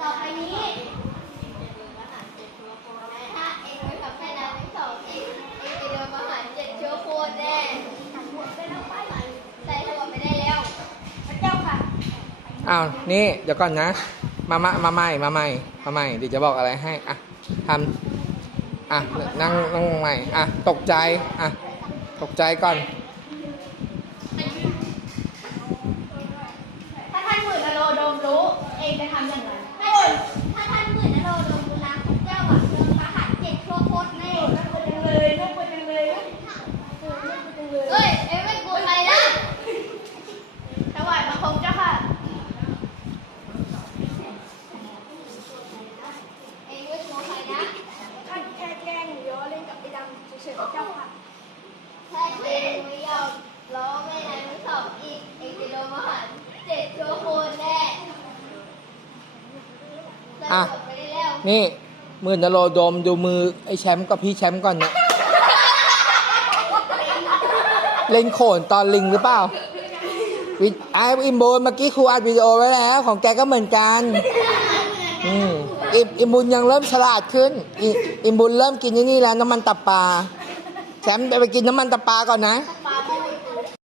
ต่อไปนี้ถ้าเองไม่ทำให้เราทั้งสองเองเองจะโดนประหารเจ็ดชั่วโคตรแน่ใส่หัวไปได้แล้วพระเจ้าค่ะอ้าวนี่เดี๋ยวก่อนนะ มามามาใหม่มาใหม่มาใหม่เดี๋ยวจะบอกอะไรให้อะทำอะนั่งนั่งใหม่อะตกใจอะตกใจก่อนถ้าท่านหมื่นอโลโดมรู้ เองจะทำอย่างไร ถ้าถ้าท่านหมื่นนโรดมบุญนะเจ้าอะโดนประหารเจ็ดชั่วโคตรแน่ น่ากลัวจังเลยน่ากลัวจังเลย เฮ้ย เอ้ยไม่กลัวใครนะ ถวายบังคมเจ้าค่ะ เองไม่กลัวใครนะ ท่านแค่แกล้งย้อเล่นกับไอ้ดำ เฉยๆเจ้าค่ะถ้าเองไม่ยอมร้องแม่นายทั้งสองอีกเองจะโดนประหารเจ็ดชั่วโคตรแน่อะหัวไปได้แล้วนี่หมื่นนโรดมดูมือไอ้แชมป์กับพี่แชมป์ก่อนเนี่ยเล่นโขนตอนลิงหรือเปล่าวิไออิมบูนเมื่อกี้ครูอัดวิดีโอไว้แล้ว ของแกก็เหมือนกัน อืม อิมอิมบุญยังเริ่มฉลาดขึ้นอิอิมบุญเริ่มกินนี่นี่แล้วน้ำมันตับปลาแชมป์ไปกินน้ำมันตับปลาก่อนนะ